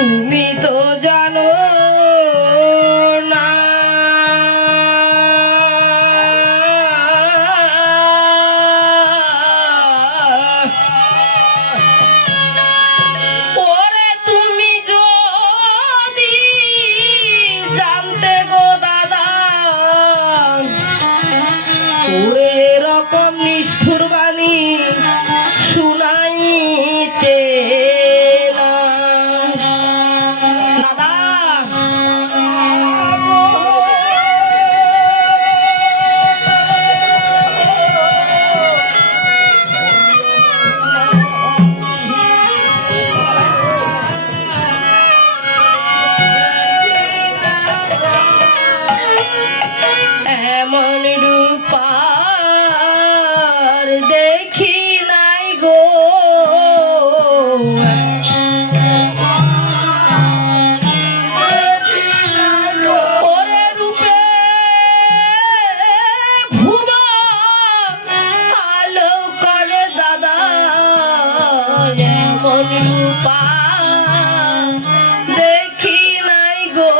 তুমি তো জানো না ওরে তুমি যদি জানতে গো দাদা ওরে এরকম নিষ্ঠুর বাণী শুনাইতে এমন রূপার দেখি নাই গো ওরে রূপে ভুবন আলো করে দাদা এমন রূপা দেখি নাই গো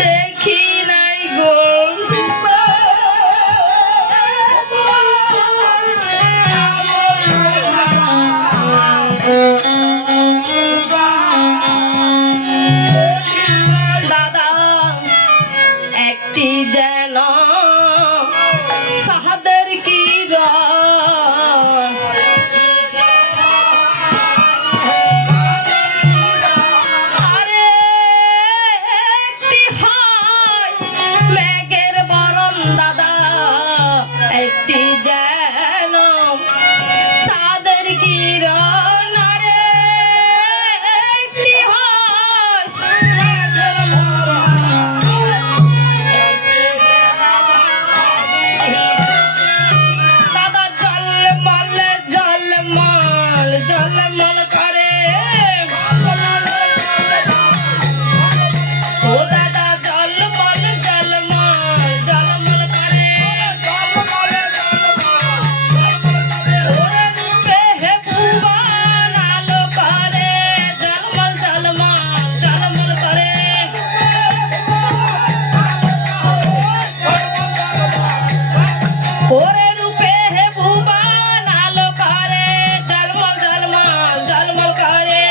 দেখি নাই গো দাদা একটি যেন সাহাদের কি একটি যেন চাঁদের কিরণ রে একটি হয় দাদা জলমল জলমল জলমল করে ও দাদা জলমল জলমল জলমল করে ওরে রূপে হে ভুবন আলো করে জলমল জলমল জলমল করে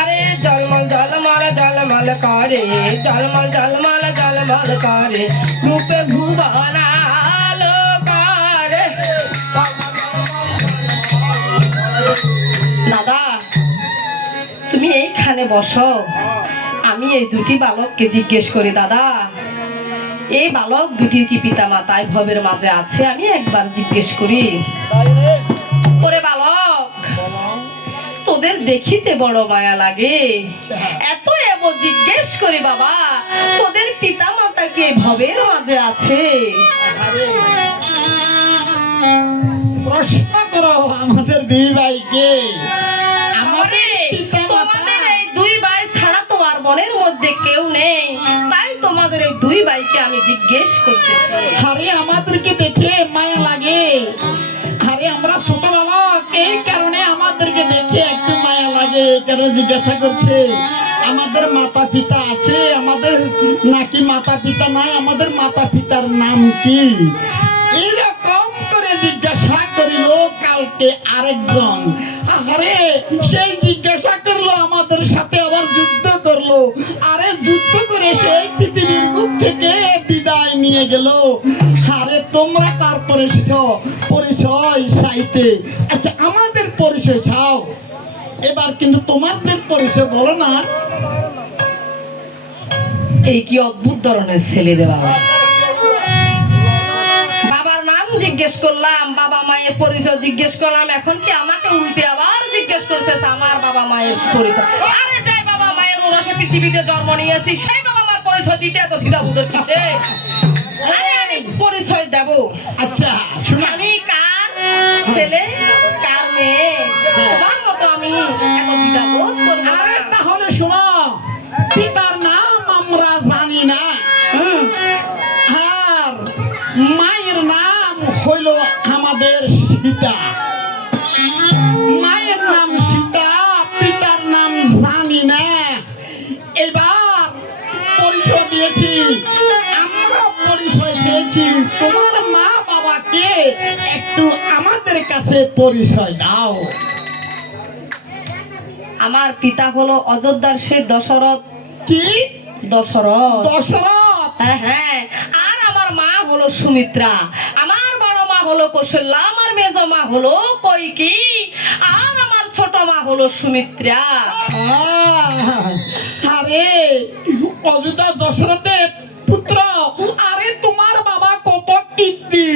আরে জলমল জলমল জলমল করে জলমল জলমল জলমল করে রূপে ভুবন আলো করে দাদা তুমি এইখানে বসো আমি এই দুটি বালককে জিজ্ঞেস করি দাদা এই বালক দুটির কি পিতা মাতায় ভবের মাঝে আছে আমি একবার জিজ্ঞেস করি ওরে বালক তোদের দেখিতে বড় মায়া লাগে এত এব জিজ্ঞেস করি বাবা তোদের পিতা মাতা কি ভবের মাঝে আছে প্রশ্ন করো আমাদের দুই ভাইকে মনের মধ্যে কেউ নেই তাই তোমাদের এই দুই ভাইকে আমি জিজ্ঞেস করতেছি আরে আমাদেরকে দেখে মায়া লাগে আরে আমরা ছোট বাবা এই কারণে আমাদেরকে দেখে একটু মায়া লাগে কেন জিজ্ঞাসা করছে আমাদের মাতা পিতা আছে আমাদের নাকি মাতা পিতা নাই আমাদের মাতা পিতার নাম কি এরকম করে জিজ্ঞাসা করিল কালকে আরেকজন আরে সেই জিজ্ঞাসা করলো আমাদের সাথে আবার যুদ্ধ করলো আরে যুদ্ধ করে সেই পৃথিবীর বুক থেকে বিদায় নিয়ে গেল আরে তোমরা তারপরে পরিচয় চাইতে আচ্ছা আমাদের পরিচয় চাও এবার কিন্তু তোমাদের পরিচয় বলো না এই কি অদ্ভুত ধরনের ছেলে রে বাবা বাবার নাম জিজ্ঞেস করলাম বাবা মায়ের পরিচয় জিজ্ঞেস করলাম এখন কি আমাকে উল্টে আবার জিজ্ঞেস করতেছে আমার বাবা মায়ের পরিচয় আরে যাই বাবা মায়ের ওরা পৃথিবীতে জন্ম নিয়েছি সেই বাবা আমার পরিচয় দিতে এত দ্বিধাবোধের কিসে? আরে আমি পরিচয় দেব। আচ্ছা শোনো, আমি কার ছেলে কার মেয়ে তোমার মতো আমি এত দ্বিধাবোধ করবো আরে না। তাহলে শোনো, পিতার নাম আমরা জানি না, হুম, আর মায়ের নাম হইল আমাদের সীতা। মায়ের নাম সীতা, পিতার নাম জানি না। এবার পরিচয় দিয়েছি, আমরা পরিচয় চেয়েছি, তোমার মা বাবাকে একটু আমাদের কাছে পরিচয় দাও। আমার পিতা হলো অযোধ্যার সেই দশরথ। কি? দশরথ। দশরথ? হ্যাঁ হ্যাঁ। আর আমার মা হলো সুমিত্রা, আমার বড় মা হলো কৌশল্যা, আমার মেজ মা হলো কইকি, আর আমার ছোট মা হলো সুমিত্রা। আরে অযোধ্যা দশরথের পুত্র, আরে তোমার বাবা কত কীর্তি,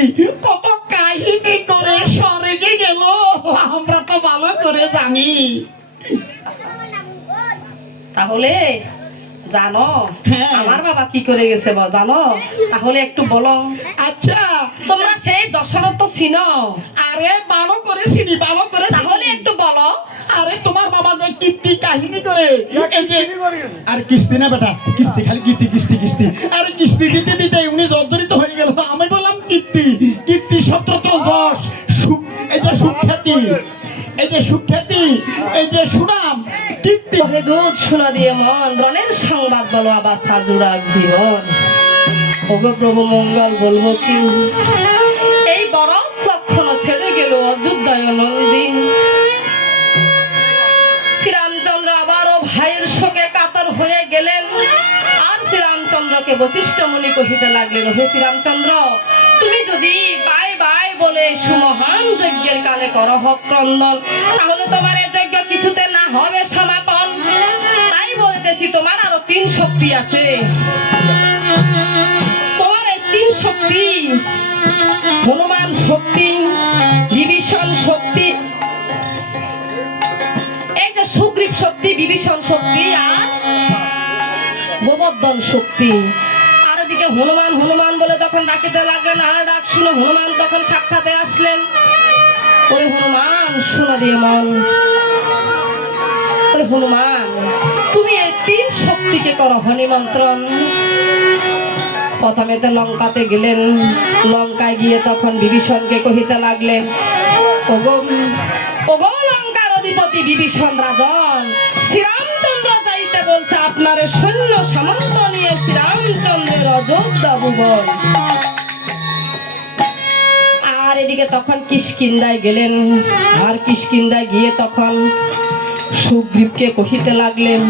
কত কাহিনী করে স্বর্গে গেল, আমরা তো ভালো করে জানি। তাহলে জানো হ্যাঁ। আমার বাবা কি করে গেছে জানো? তাহলে একটু বলো। আচ্ছা তোমরা সেই দশরথ তো চিনো, আরে ভালো করে চিনি, ভালো করে চিনি। তাহলে একটু বলো। আরে তোমার বাবা যে কীর্তি কাহিনী করে, এই যে আরে কিস্তি না বেটা, কিস্তি খালি কিস্তি কিস্তি কিস্তি, আরে কিস্তি দিতে দিতে উনি জর্জরিত হয়ে গেল। আমি বললাম কীর্তি, কীর্তি শব্দটা যশ, এই যে সুখ্যাতি, এই যে সুখ্যাতি, এই যে সুনাম, কীর্তি। ওহে দুধ শোনা দিয়ে মন, রণের সংবাদ বলো আবার সাজুরাগ জীবন। ওগো প্রভু মঙ্গল বলবো কি? এই বড় কখনো ছেড়ে গেল অযোধ্যায় নন্দিন। শ্রীরামচন্দ্র আবারও ভাইয়ের শোকে কাতর হয়ে গেলেন, আর শ্রীরামচন্দ্রকে বশিষ্ঠ মুনি কহিতে লাগলেন, হে শ্রীরামচন্দ্র, তুমি যদি বাই বাই বলে সুমহান যজ্ঞের কালে করহ ক্রন্দন, তাহলে তোমার এই যজ্ঞ কিছুতে না হবে সমাপন। তাই বলতেছি তোমার আরো 3 শক্তি আছে। তোমার এই 3 শক্তি, হনুমান শক্তি, বিভীষণ শক্তি, এই যে সুগ্রীব শক্তি, বিভীষণ শক্তি আর গোবর্ধন শক্তি। আর ওদিকে হনুমান হনুমান বলে তখন ডাকিতে লাগলেন, আর ডাক শুনে হনুমান তখন সাক্ষাতে আসলেন। ওরে হনুমান শোনা দিয়ে মন, ওরে হনুমান, তুমি এই 3 শক্তিকে করো নিমন্ত্রণ। প্রথমে তো লঙ্কাতে গেলেন, লঙ্কায় গিয়ে তখন বিভীষণকে কহিতে লাগলেন, ওগো ওগো লঙ্কার অধিপতি বিভীষণ রাজন, শ্রীরামচন্দ্র যাইতে বলছে আপনার সৈন্য সামন্ত নিয়ে শ্রীরামচন্দ্রের অযোধ্যা ভুবন। আর এদিকে তখন কিষ্কিন্ধায় গেলেন, আর কিষ্কিন্ধায় গিয়ে তখন সুগ্রীবকে কহিতে লাগলেন,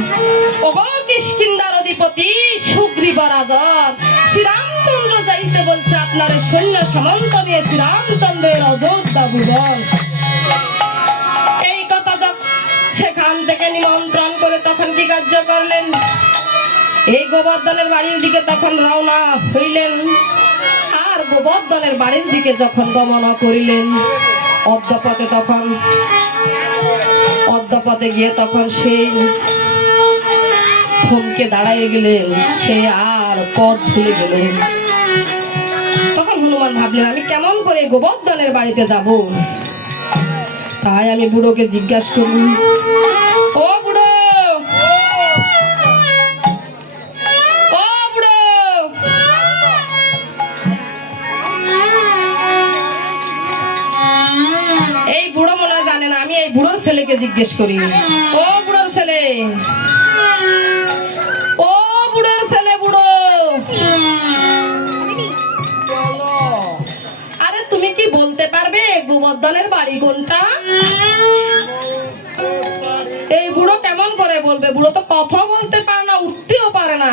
ওগো কিষ্কিন্ধার অধিপতি সুগ্রীব রাজন, শ্রীরামচন্দ্র যাইতে বলছে আপনার সৈন্য সামন্ত নিয়ে শ্রীরামচন্দ্রের অযোধ্যা ভুবন। এই কথা সেখান থেকে নিমন্ত্রণ করে তখন কি কার্য করলেন, এই গোবর্ধনের বাড়ির দিকে তখন রওনা হইলেন। আর গোবর্ধনের বাড়ির দিকে যখন গমন করিলেন, অদ্যপথে গিয়ে তখন সেই থমকে দাঁড়াইয়ে গেলেন, সে আর পথ ভুলে গেলেন। তখন হনুমান ভাবলেন, আমি কেমন করে গোবর্ধনের বাড়িতে যাব? তাই আমি বুড়োকে জিজ্ঞাসা করলাম, ও বুড়ো, ও বুড়ো, এই বুড়ো মনে হয় জানে না, আমি এই বুড়োর ছেলেকে জিজ্ঞেস করি, ও বুড়োর ছেলে, ও বুড়োর ছেলে, বুড়ো, আরে তুমি কি বলতে পারবে গোবর্ধনের বাড়ি কোনটা? এই বুড়ো কেমন করে বলবে? বুড়ো তো কথা বলতে পারে না, উঠতেও পারে না।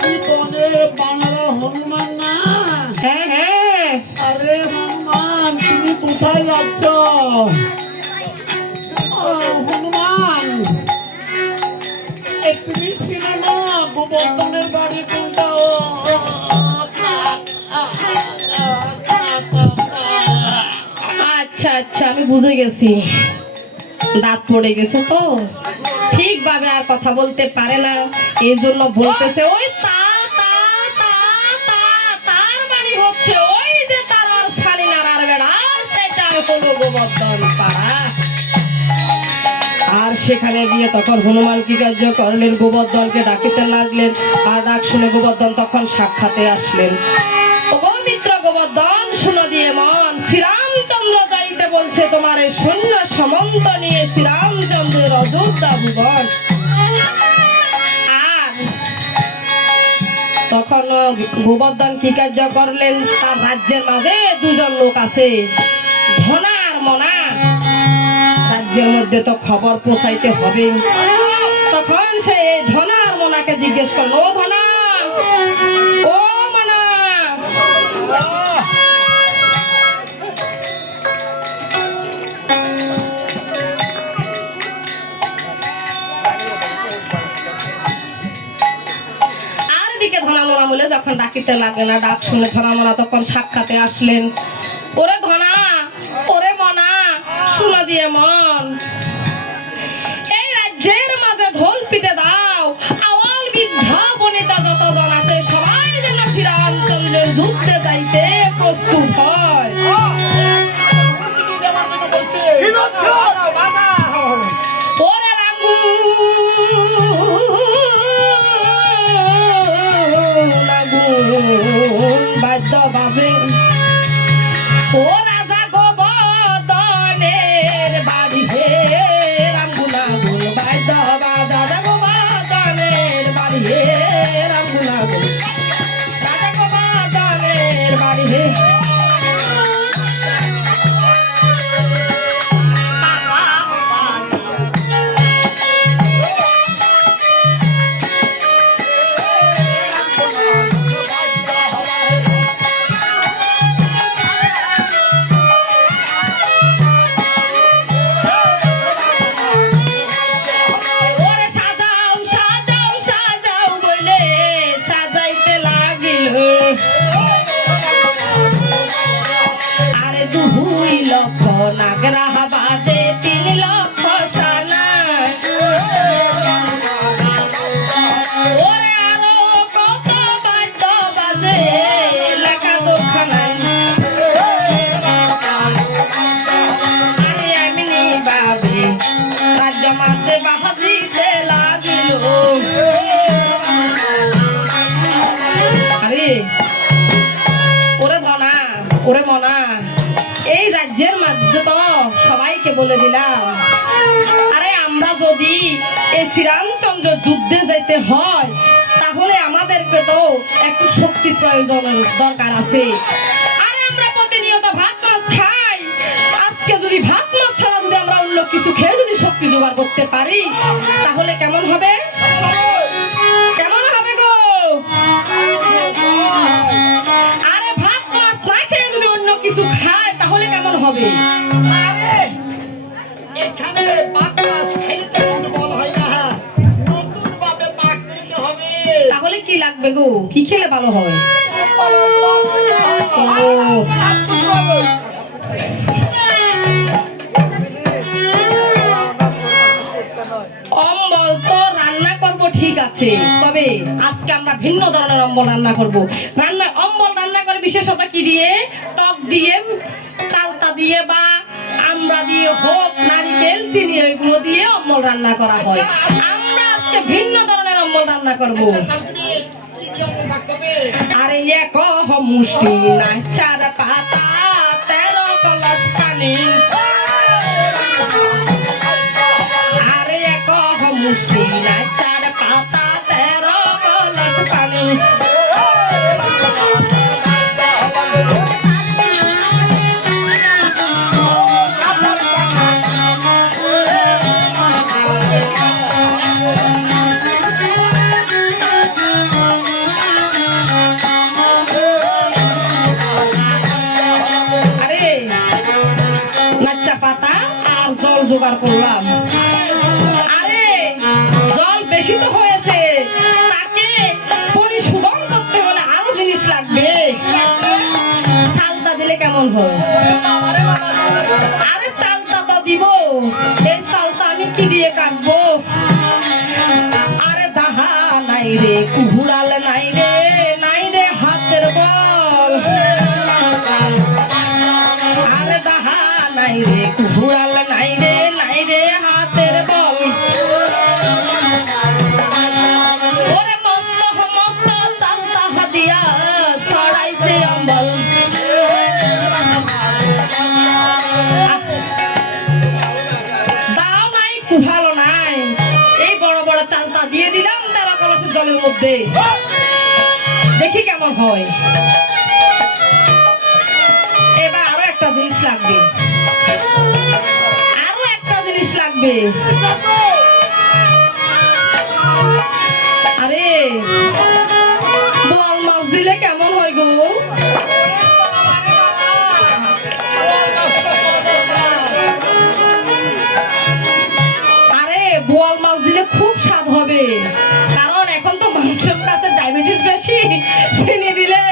তুমি বনে বাংলা হনুমান না? হ্যাঁ হ্যাঁ। আরে হনুমান, তুমি কোথায় যাচ্ছ? হনুমান, তুমি ছিলে না গোবর্ধনের বাড়ি কোনটা? আচ্ছা আচ্ছা, আমি বুঝে গেছি। দাঁত পড়ে গেছে তো ঠিকভাবে আর কথা বলতে পারে না, এই জন্য বলতেছে ওই তার বাড়ি হচ্ছে ওই যে তার আর ছাড়ি নাড়ার বেড়া, সেটা হলো গোবর্ধন পাড়া। আর সেখানে গিয়ে তখন হনুমান কি কার্য করলেন, গোবর্ধনকে ডাকিতে লাগলেন। আর ডাক শুনে গোবর্ধন তখন সাক্ষাতে আসলেন। পবিত্র গোবর্ধন শুনো দিয়ে মন, শ্রীরামচন্দ্র যাইতে বলছে তোমার এই সৈন্য সমন্ত নিয়ে শ্রীরামচন্দ্রের অযোধ্যা ভুবন। আর তখন গোবর্ধন কি কার্য করলেন, তার রাজ্যের মাঝে দুজন লোক আছে, ধনা আর মনা। রাজ্যের মধ্যে তো খবর পৌঁছাইতে হবে। তখন সে ধনা আর মনাকে জিজ্ঞেস করলো, ও ধনা, ও মনা, আর এদিকে ধনা মনা বলে যখন ডাকিতে লাগে না, ডাক শুনে ধনা মনা তখন সাক্ষাতে আসলেন। ওরে ধনা, ওরে মনা, শুনো দিয়ে মন, এই রাজ্যের মাঝে ঢোল পিটে দাও, আওয়াল বৃদ্ধা বনিতা যতজন আছে সবাই যেন শ্রীরামচন্দ্রের যুদ্ধে যাইতে প্রস্তুত হয়। ওরে রামু বাদ্য বাজে, ও রাজা গোবর্ধনের বাড়ি হে রামগুনা গুল বাদ্য বাজা, গোবর্ধনের বাড়ি হে রামগুনা গুল, রাজা গোবর্ধনের বাড়ি হে। ওরে মনা, এই রাজ্যের মধ্যে তো সবাইকে বলে দিলাম, আরে আমরা যদি এই শ্রীরামচন্দ্র যুদ্ধে যেতে হয় তাহলে আমাদেরকে তো একটু শক্তি প্রয়োজনের দরকার আছে। আরে আমরা প্রতিনিয়ত ভাত মাছ খাই, আজকে যদি ভাত মাছ ছাড়া যদি আমরা অন্য কিছু খেয়ে যদি শক্তি জোগাড় করতে পারি তাহলে কেমন হবে, কেমন হবে গো? আরে ভাত মাছ না খেয়ে যদি অন্য কিছু খায় তাহলে কেমন হবে? এখানে ভাত মাছ খাইতে বল হয় না, নতুন ভাবে পাক করতে হবে। তাহলে কি লাগবে গো, কি খেলে ভালো হয়? অম্বল তো রান্না করব ঠিক আছে, তবে আজকে আমরা ভিন্ন ধরনের অম্বল রান্না করব। অম্বল রান্না করে বিশেষত কি দিয়ে, টক দিয়ে, চালতা দিয়ে বা আমরা দিয়ে হোক, নারিকেল চিনি এগুলো দিয়ে অম্বল রান্না করা হয়। আমরা আজকে ভিন্ন ধরনের অম্বল রান্না করব। আরে এক মুষ্টি না চার পাতা 13 কলস পানি, আরে এক মুষ্টি না চার পাতা 13 কলস পানি। জোগাড় করলাম, আরে জল বেশি তো হয়েছে, তাকে পরিশোধন করতে হলে আরো জিনিস লাগবে। চালতা দিলে কেমন হয়? আরে চালতা তো দিব, এই চাল দিয়ে দিলাম তারা কলসের জলের মধ্যে, দেখি কেমন হয়। এবার আরো একটা জিনিস লাগবে, আরো একটা জিনিস লাগবে। আরে বোয়াল মাছ দিলে কেমন হয় গো? আরে বোয়াল মাছ দিলে খুব স্বাদ হবে, কারণ এখন তো মানুষের কাছে ডায়াবেটিস বেশি, চিনি দিলে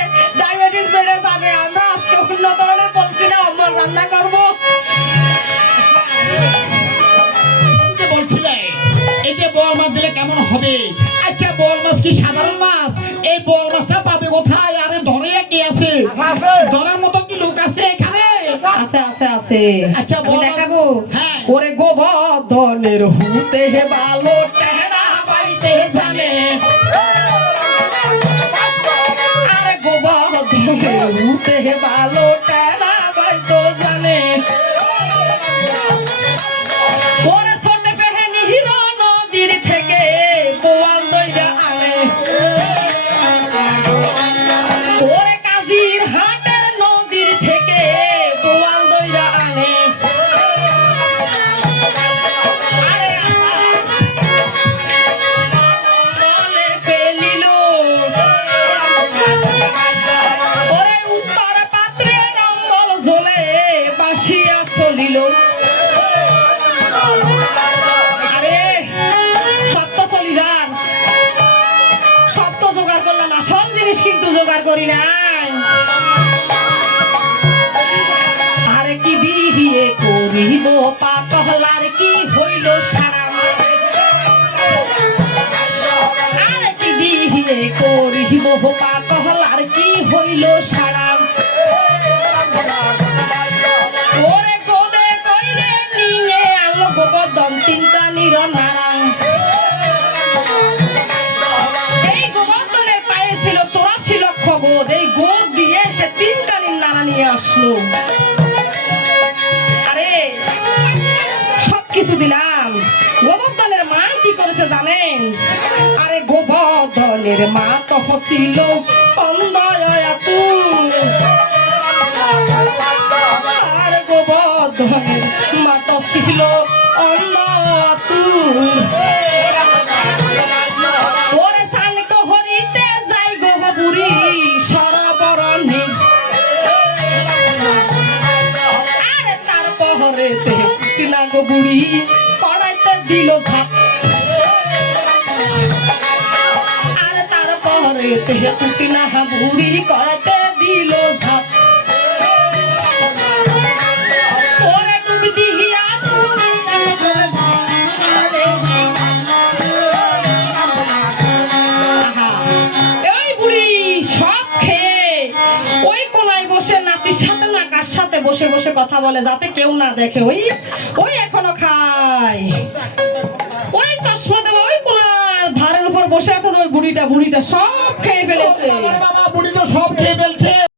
ডায়াবেটিস বেড়ে যাবে। আমরা আজকে অন্য ধরনের বলছি না, অন্য রান্না করবো। বলছিলে এই যে বোয়াল মাছ দিলে কেমন হবে? আচ্ছা বোয়াল মাছ কি সাধারণ মাছ? এই বোয়াল মাছটা পাবে কোথায়? আরে ধরে কি আছে? ধরার মতো কি লোক আছে এখানে? আছে আছে আছে। আচ্ছা আমি বোয়াল মাছ- দেখাবো। হ্যাঁ। ওরে গোবর্ধনের হুতে ভালো টেরা বাইতে জানে, আরে গোবর্ধনের হুতে ভালো টেরা বাইতে জানে। ওরে ছোটে পেহেনি হিরো নদীর থেকে বোয়াল দইরা আনে, ওরে কাজির হাটের নদীর থেকে বোয়াল দইরা আনে। আরে বলে ফেলিল, ওরে উত্তর পাত্রে রম্বল ঝোলে বাসিয়া চলিল। আরে সব তো চলি যান, সব তো জোগাড় করলাম, আসল জিনিস কিন্তু জোগাড় করি নাই। আরে কি বিয়ে করিব পাকহলার কি হইল সারা, আরে কি বিয়ে করিব পাকহলার কি হইল সারা। ওরে কোদে কইরে নিয়ে আলো গোবর্ধন তিনটা নিরনারা। এই গোবর্ধনের পায়ে ছিল 84 লক্ষ গোদ, এই গোদ দিয়ে সে তিনটা নাড়া নিয়ে আসলো। আরে সবকিছু দিলাম, গোবর্ধনের মা কি করেছে জানেন? আরে গোবর্ধনের মা তো ছিল অন্ধয়াতুর, আর গোবর্ধনের মা তো ছিল অন্ধয়াতুর। ওরে সানিক হরিতে যাই গো বুড়ি সরবরণী, আরে তারপরে না গো বুড়ি কড়াইতে দিল ঝাপ, আরে তারপরে টুটি না বুড়ি কড়াইতে দিল ঝাপ। ওরে ডুবি দিয়া তুমি আহা, এই বুড়ি সব খেয়ে ওই কোনায় বসে নাতির সাথে না কার সাথে বসে বসে কথা বলে, যাতে কেউ না দেখে। ওই ওই এখনো খায়, ওই চশমা দেওয়া ওই কোনার ধারের উপর বসে আছে, যে ওই বুড়িটা সব খেয়ে ফেলেছে।